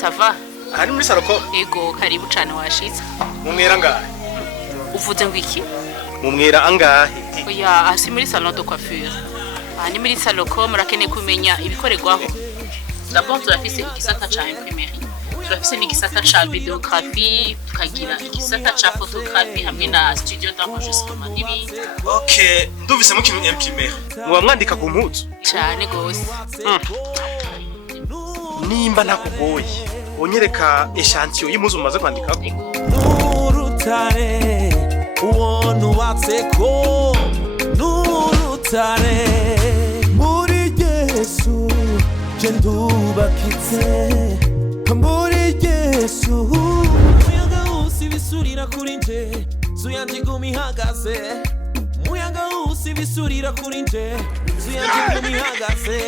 sava Aha muri Salocom. ego karibu cane washitse Mumwera ngahe? uvuze ngo iki Mumwera angahe? oya asi muri salon de coiffure ni muri Salocom rakene kumenya ibikorerwaho d'abord turafise igisata ca imprimerie turafise n'igisata ca videographie tukagira igisata ca photographie hamwe na studio d'enregistrement n'ibindi Okay, ndumvise mu kintu imprimer. Muba mwandika ku mpuzu? cane gose Nimba nakugoye. Onyereka echantillon y'impuzu mumaze kwandikako. Nurutare uwonu watseko Nurutare muri Yesu je ndubakitse muri Yesu Muyaga usi bisurira kuri nje Zuyanje gumihagaze Muyaga usi bisurira kuri nje Zuyanje gumihagaze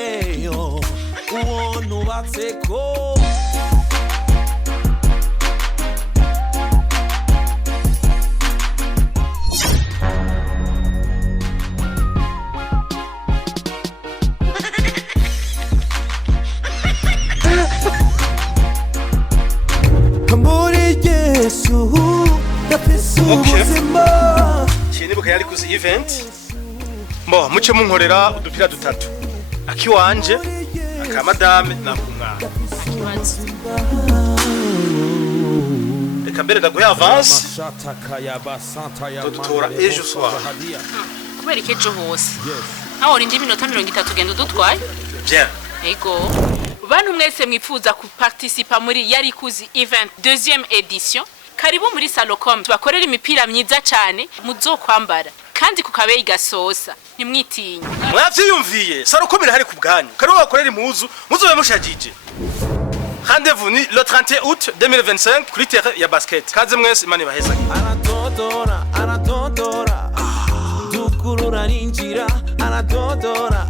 Uwonu watseko Nibuka yari kuzi event. Mbo muce munkorera udupira dutatu. Akiwanje, aka madame na kumwana. Reka mbere ndaguhe avance. Tutora ejo soir. kubera ikejo hose aho rindi minota 30 gendo dutwaye Bien. ego bantu mwese mwifuza kuparticipa muri yari kuzi event deuxième édition karibu muri Salocom tubakorera imipira myiza cyane muzokwambara kandi kukabeyi gasosa ntimwitinye Mwavyiyumviye Salocom irahari ku bwanyu. Karibu bakorera impuzu muzobe mushajije. Rendez-vous ni le 31 août 2025 kuri terrain ya basket. Kaze mwese imani baheza. Anatodora Dukurura ninjira Anatodora